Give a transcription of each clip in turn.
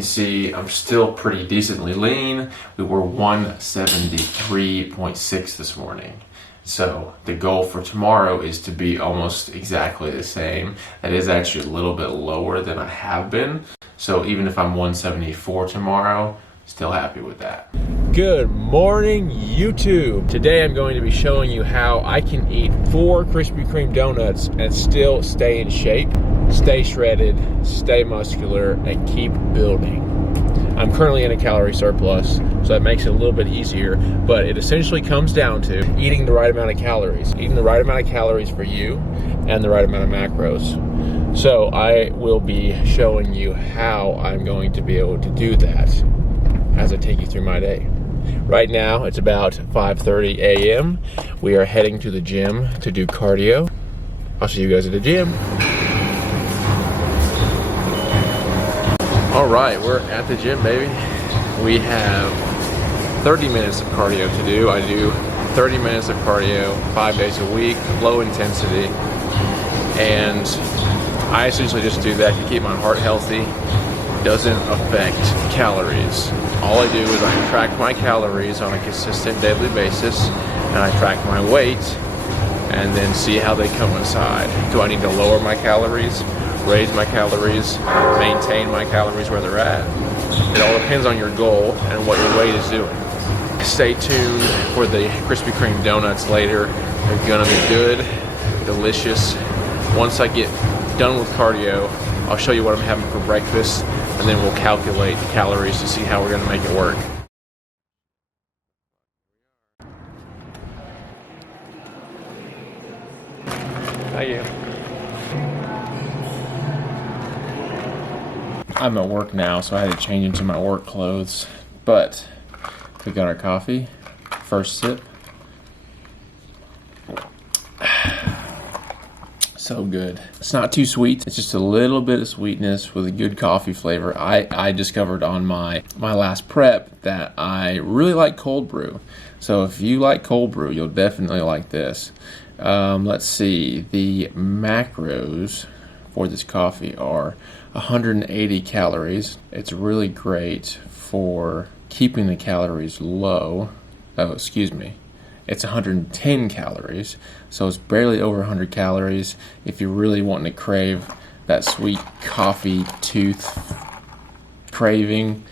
can see, I'm still pretty decently lean. We were 173.6 this morning. So the goal for tomorrow is to be almost exactly the same. That is actually a little bit lower than I have been. So even if I'm 174 tomorrow, still happy with that. Good morning, YouTube. Today I'm going to be showing you how I can eat 4 Krispy Kreme donuts and still stay in shape, stay shredded, stay muscular, and keep building. I'm currently in a calorie surplus, so that makes it a little bit easier, but it essentially comes down to eating the right amount of calories. Eating the right amount of calories for you and the right amount of macros. So I will be showing you how I'm going to be able to do that as I take you through my day. Right now, it's about 5:30 a.m. We are heading to the gym to do cardio. I'll see you guys at the gym. All right, we're at the gym, baby. We have 30 minutes of cardio to do. I do 30 minutes of cardio 5 days a week, low intensity. And I essentially just do that to keep my heart healthy. Doesn't affect calories. All I do is I track my calories on a consistent daily basis, and I track my weight, and then see how they coincide. Do I need to lower my calories, raise my calories, maintain my calories where they're at? It all depends on your goal and what your weight is doing. Stay tuned for the Krispy Kreme donuts later. They're gonna be good, delicious. Once I get done with cardio, I'll show you what I'm having for breakfast, and then we'll calculate the calories to see how we're gonna make it work. Thank you. I'm at work now, so I had to change into my work clothes, but we got our coffee. First sip. So good. It's not too sweet. It's just a little bit of sweetness with a good coffee flavor. I discovered on my last prep that I really like cold brew. So if you like cold brew, you'll definitely like this. Let's see. The macros for this coffee are 180 calories. It's really great for keeping the calories low. Oh, excuse me. It's 110 calories, so it's barely over 100 calories. If you're really wanting to crave that sweet coffee tooth craving,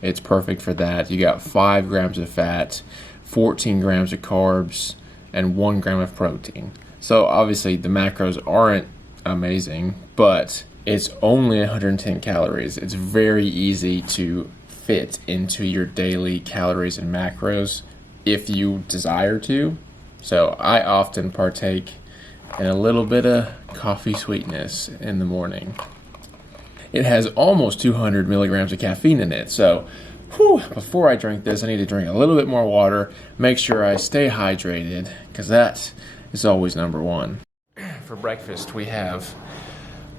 it's perfect for that. You got 5 grams of fat, 14 grams of carbs, and 1 gram of protein. So obviously the macros aren't amazing, but it's only 110 calories. It's very easy to fit into your daily calories and macros if you desire to. So I often partake in a little bit of coffee sweetness in the morning. It has almost 200 milligrams of caffeine in it. So before I drink this, I need to drink a little bit more water, make sure I stay hydrated, because that is always number one. For breakfast, we have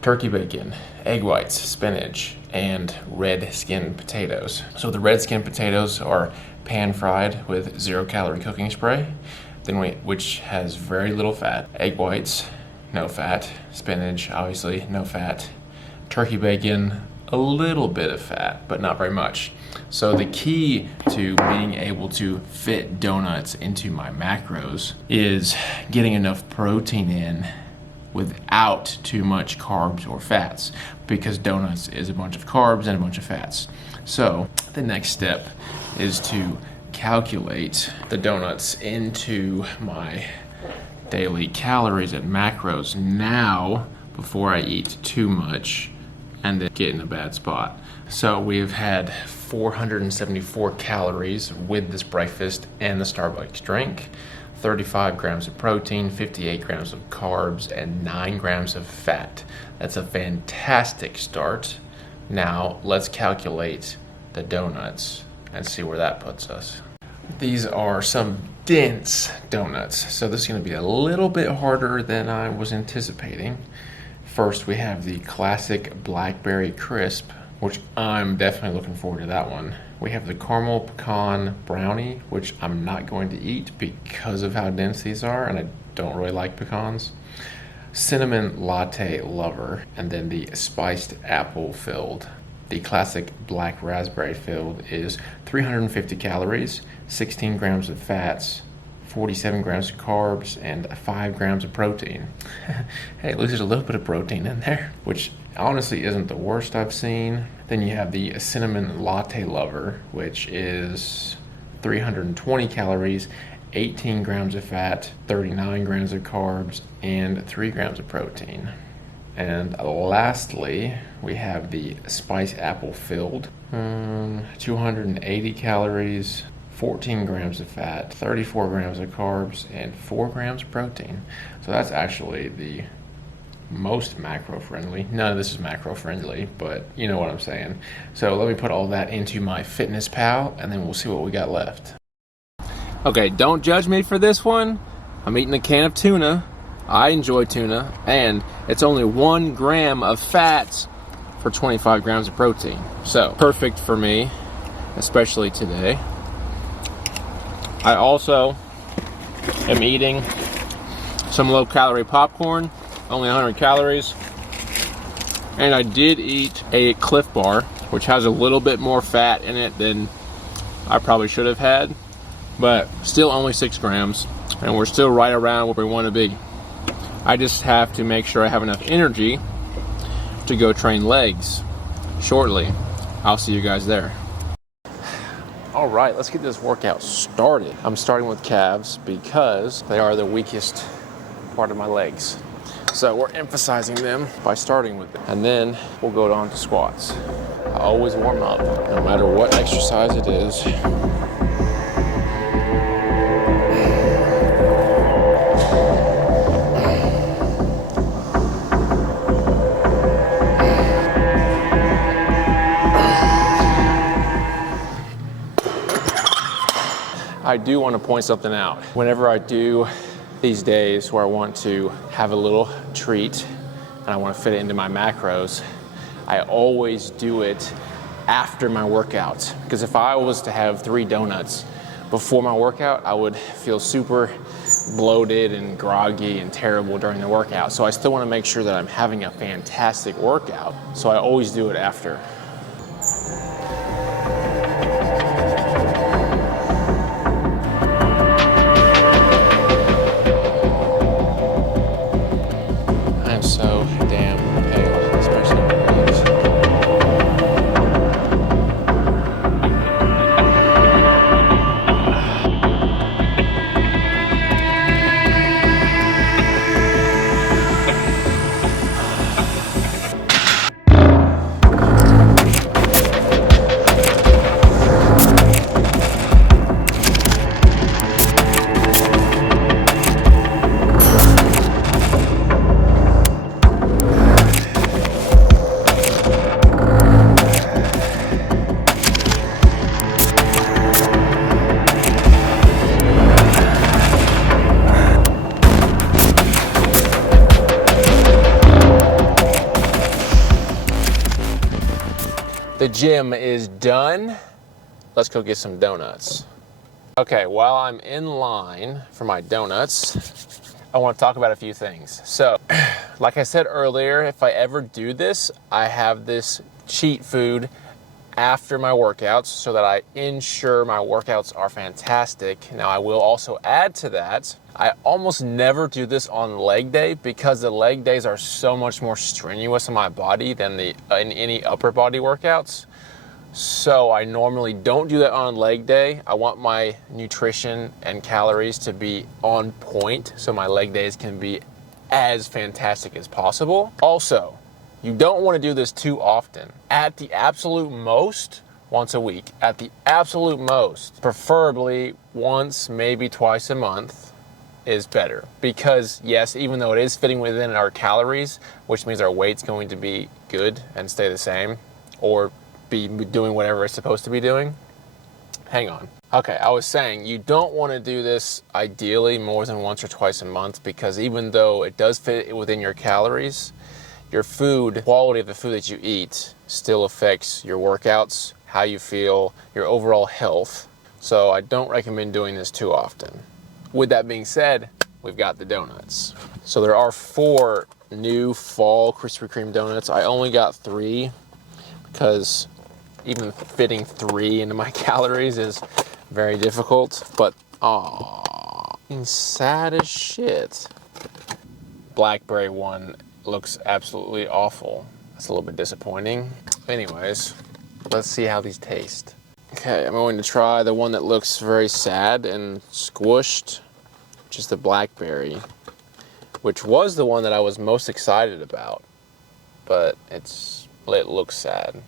turkey bacon, egg whites, spinach, and red skin potatoes. So the red skin potatoes are pan fried with 0-calorie cooking spray, which has very little fat. Egg whites, no fat. Spinach, obviously, no fat. Turkey bacon, a little bit of fat, but not very much. So the key to being able to fit donuts into my macros is getting enough protein in without too much carbs or fats, because donuts is a bunch of carbs and a bunch of fats. So the next step is to calculate the donuts into my daily calories and macros now before I eat too much and then get in a bad spot. So we've had 474 calories with this breakfast and the Starbucks drink, 35 grams of protein, 58 grams of carbs, and 9 grams of fat. That's a fantastic start. Now let's calculate the donuts and see where that puts us. These are some dense donuts, so this is going to be a little bit harder than I was anticipating. First, we have the classic blackberry crisp, which I'm definitely looking forward to that one. We have the caramel pecan brownie, which I'm not going to eat because of how dense these are, and I don't really like pecans. Cinnamon latte lover, and then the spiced apple filled. the classic black raspberry filled is 350 calories, 16 grams of fats, 47 grams of carbs, and 5 grams of protein. Hey, at least there's a little bit of protein in there, which honestly isn't the worst I've seen. Then you have the cinnamon latte lover, which is 320 calories, 18 grams of fat, 39 grams of carbs, and 3 grams of protein. And lastly, we have the spice apple filled, 280 calories, 14 grams of fat, 34 grams of carbs, and 4 grams of protein. So that's actually the most macro friendly. None of this is macro friendly, but you know what I'm saying. So let me put all that into my MyFitnessPal, and then we'll see what we got left. Okay, don't judge me for this one. I'm eating a can of tuna. I enjoy tuna, and it's only 1 gram of fat for 25 grams of protein. So perfect for me, especially today. I also am eating some low-calorie popcorn, only 100 calories. And I did eat a Cliff Bar, which has a little bit more fat in it than I probably should have had, but still only 6 grams, and we're still right around where we want to be. I just have to make sure I have enough energy to go train legs shortly. I'll see you guys there. All right, let's get this workout started. I'm starting with calves because they are the weakest part of my legs. So we're emphasizing them by starting with them. And then we'll go on to squats. I always warm up, no matter what exercise it is. I do want to point something out. Whenever I do these days where I want to have a little treat and I want to fit it into my macros, I always do it after my workout. Because if I was to have 3 donuts before my workout, I would feel super bloated and groggy and terrible during the workout. So I still want to make sure that I'm having a fantastic workout. So I always do it after. So damn pale, especially on my legs. The gym is done. Let's go get some donuts. Okay, while I'm in line for my donuts, I want to talk about a few things. So, like I said earlier, if I ever do this, I have this cheat food after my workouts so that I ensure my workouts are fantastic. Now, I will also add to that, I almost never do this on leg day because the leg days are so much more strenuous on my body than in any upper body workouts. So I normally don't do that on leg day. I want my nutrition and calories to be on point so my leg days can be as fantastic as possible. Also, you don't want to do this too often. At the absolute most, once a week. At the absolute most, preferably once, maybe twice a month is better. Because yes, even though it is fitting within our calories, which means our weight's going to be good and stay the same, or be doing whatever it's supposed to be doing. Hang on. Okay, I was saying you don't want to do this ideally more than once or twice a month because even though it does fit within your calories, your food, quality of the food that you eat still affects your workouts, how you feel, your overall health. So I don't recommend doing this too often. With that being said, we've got the donuts. So there are 4 new fall Krispy Kreme donuts. I only got 3 because even fitting 3 into my calories is very difficult. But aw, sad as shit. Blackberry one looks absolutely awful. That's a little bit disappointing. Anyways, let's see how these taste. Okay, I'm going to try the one that looks very sad and squished, which is the blackberry, which was the one that I was most excited about, but it looks sad.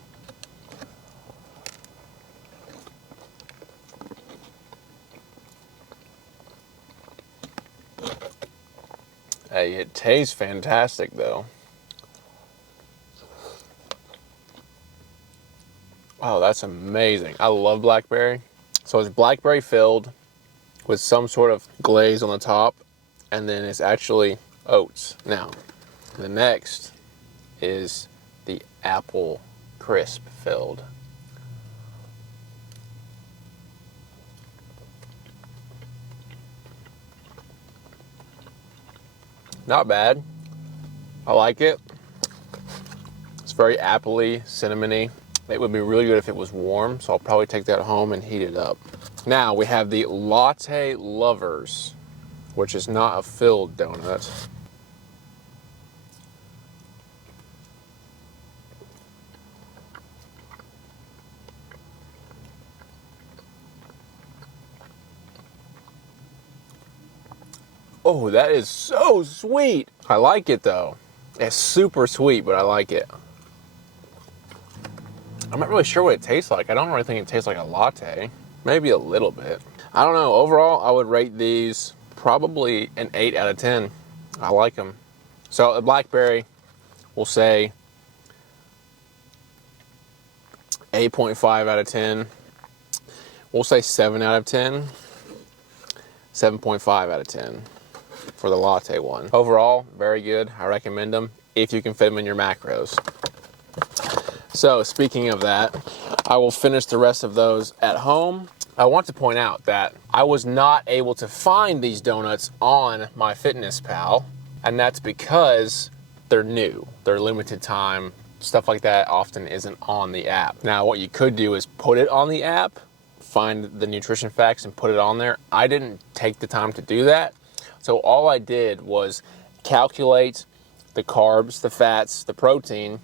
Hey, it tastes fantastic though. Oh, that's amazing. I love blackberry. So it's blackberry filled with some sort of glaze on the top, and then it's actually oats. Now, the next is the apple crisp filled. Not bad. I like it. It's very appley, cinnamony. It would be really good if it was warm, so I'll probably take that home and heat it up. Now we have the Latte Lovers, which is not a filled donut. Oh, that is so sweet. I like it though. It's super sweet, but I like it. I'm not really sure what it tastes like. I don't really think it tastes like a latte. Maybe a little bit. I don't know. Overall, I would rate these probably an 8 out of 10. I like them. So the blackberry, we'll say 8.5 out of 10. We'll say 7 out of 10. 7.5 out of 10 for the latte one. Overall, very good. I recommend them if you can fit them in your macros. So speaking of that, I will finish the rest of those at home. I want to point out that I was not able to find these donuts on MyFitnessPal, and that's because they're new. They're limited time. Stuff like that often isn't on the app. Now, what you could do is put it on the app, find the nutrition facts and put it on there. I didn't take the time to do that. So all I did was calculate the carbs, the fats, the protein,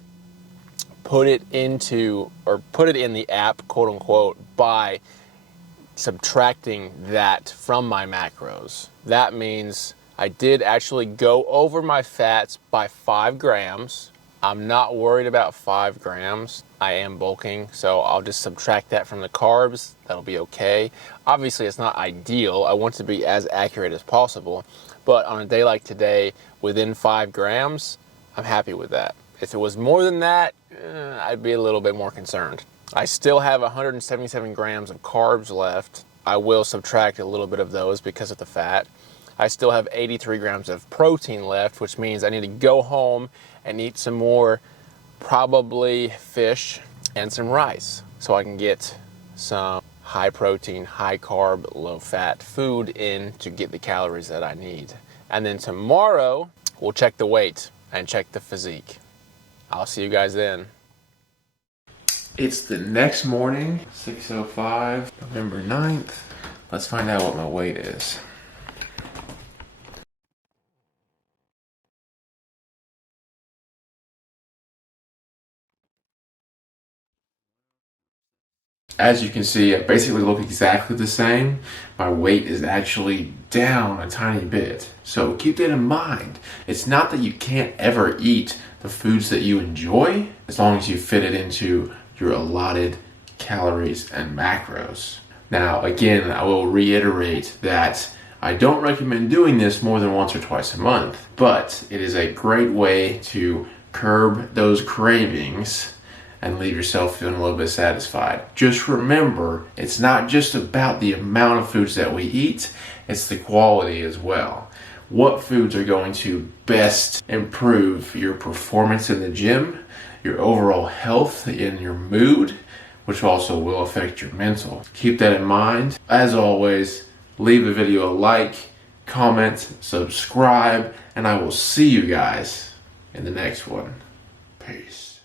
put it in the app, quote unquote, by subtracting that from my macros. That means I did actually go over my fats by 5 grams. I'm not worried about 5 grams. I am bulking, so I'll just subtract that from the carbs. That'll be okay. Obviously, it's not ideal. I want to be as accurate as possible, but on a day like today, within 5 grams, I'm happy with that. If it was more than that, I'd be a little bit more concerned. I still have 177 grams of carbs left. I will subtract a little bit of those because of the fat. I still have 83 grams of protein left, which means I need to go home and eat some more, probably fish and some rice, so I can get some high protein, high carb, low fat food in to get the calories that I need. And then tomorrow, we'll check the weight and check the physique. I'll see you guys then. It's the next morning, 6:05, November 9th. Let's find out what my weight is. As you can see, I basically look exactly the same. My weight is actually down a tiny bit. So keep that in mind. It's not that you can't ever eat the foods that you enjoy, as long as you fit it into your allotted calories and macros. Now, again, I will reiterate that I don't recommend doing this more than once or twice a month, but it is a great way to curb those cravings and leave yourself feeling a little bit satisfied. Just remember, it's not just about the amount of foods that we eat, it's the quality as well. What foods are going to best improve your performance in the gym, your overall health, and your mood, which also will affect your mental. Keep that in mind. As always, leave the video a like, comment, subscribe, and I will see you guys in the next one. Peace.